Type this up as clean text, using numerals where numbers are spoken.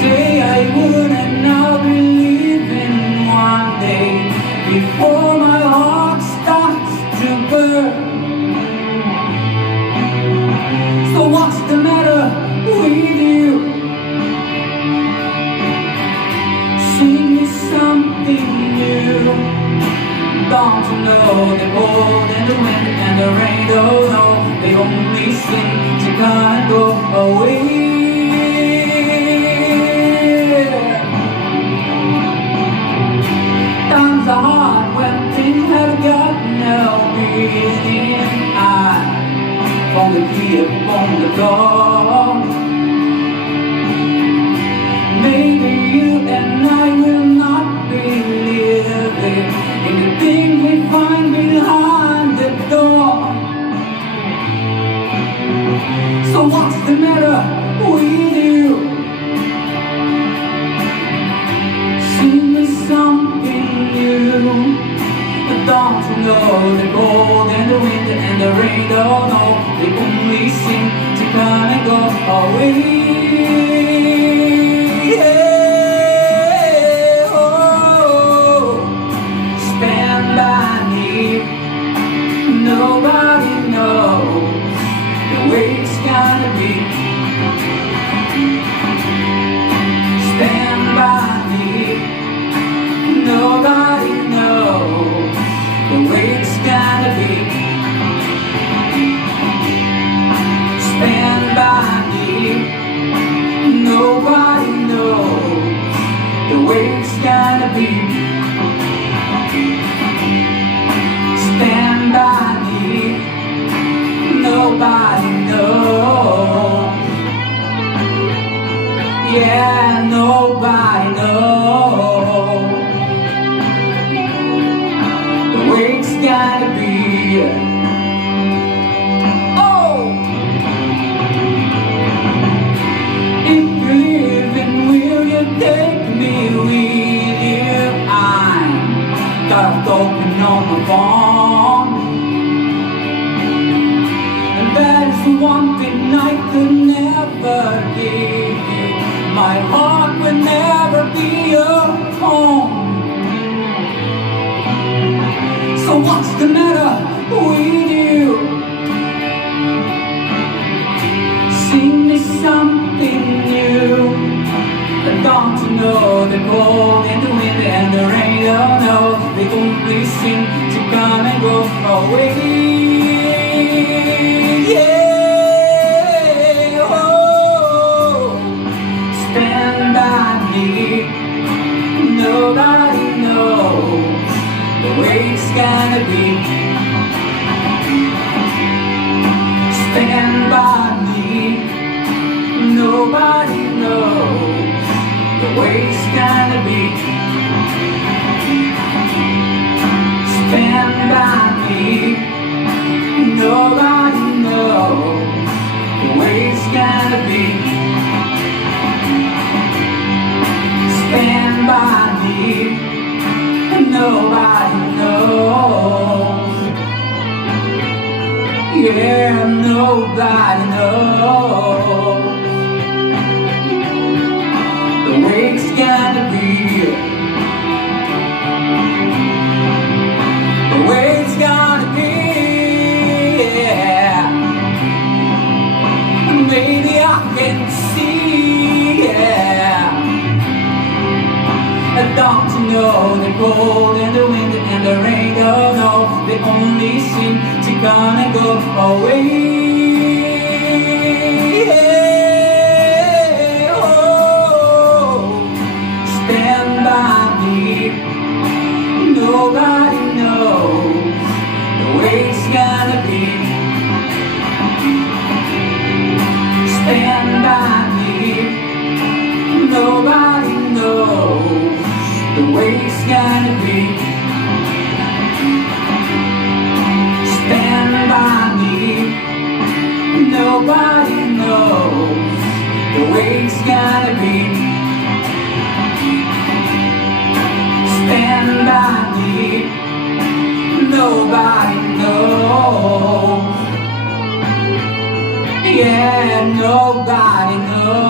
Say I would and I'll believe in one day before my heart starts to burn. So what's the matter with you? Sing me something new. Don't you know the cold and the wind and the rain? Oh no, they only sing to come and go away. Times are hard when things have got no meaning. I found the key upon the door. Maybe you and I will not be living in the thing we find behind the door. So what's the matter with you? Sing me something new. But don't you know the cold and the wind and the rain? Oh no, they only sing to come and go away. Nobody knows the way it's gonna be. Stand by me. Nobody knows the way it's gonna be. Stand by me. Nobody knows the way it's gonna be. Stand by me, nobody knows. Yeah, nobody knows the way it's gotta be. Oh! If you're living, will you take me with you? I'm got talking on the phone. That is one thing I could never give you. My heart will never be your home. So what's the matter with you? Sing me something new. But don't you know the cold and the wind and the rain? Oh no, they only sing to come and go away. Nobody knows the way it's gonna be. Stand by me. Nobody knows the way it's gonna be. Stand by me. Nobody knows the way it's gonna be. Stand by me, nobody knows. Yeah, nobody knows the way it's gonna be. The way it's gonna be, yeah. Maybe I can see, yeah. Don't you know the cold and the wind and the rain? Oh no, they only seem to come and go away. Yeah, oh, stand by me. Nobody knows the way it's gonna be. Stand by me. Nobody knows the way it's gonna be. Stand by me. Nobody knows the way it's gonna be. Stand by me. Nobody knows. Yeah, nobody knows.